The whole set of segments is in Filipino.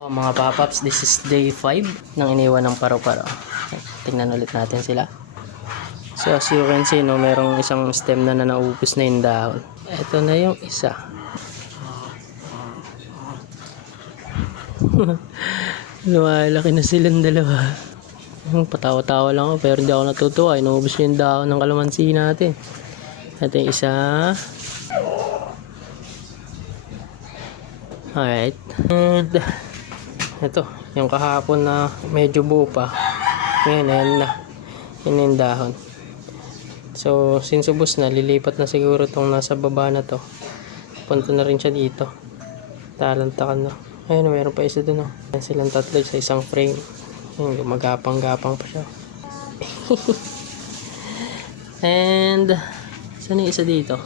Mga papaps, this is day 5 ng iniwan ng paru-paro. Tingnan ulit natin sila. So as you can see, no, merong isang stem na naubos na yung dahon. Ito na yung isa. Lumalaki na silang dalawa. Patawa-tawa lang ako pero hindi ako natutuwa. Inuubos yung dahon ng kalamansi natin. Ito yung isa. Alright. And ito, yung kahapon na medyo buo pa. Ngayon, ayan na. Yun yung dahon. So, since ubos na, lilipat na siguro tong nasa baba na to. Punta na rin siya dito. Talantakan na. Ayun, mayroon pa isa dun. Ayan silang tatlo sa isang frame. Ayun, gumagapang-gapang pa siya. And, saan yung isa dito?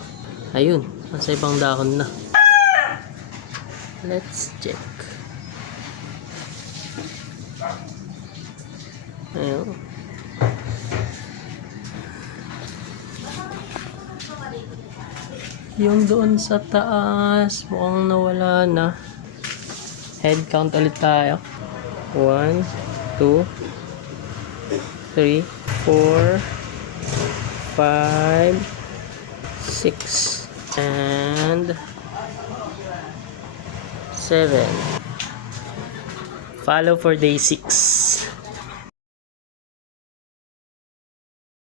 Ayun, nasa ibang dahon na. Let's check. Ayun. Yung doon sa taas, mukhang nawala na. Head count ulit tayo. 1, 2, 3, 4, 5, 6, and 7. Follow for day 6.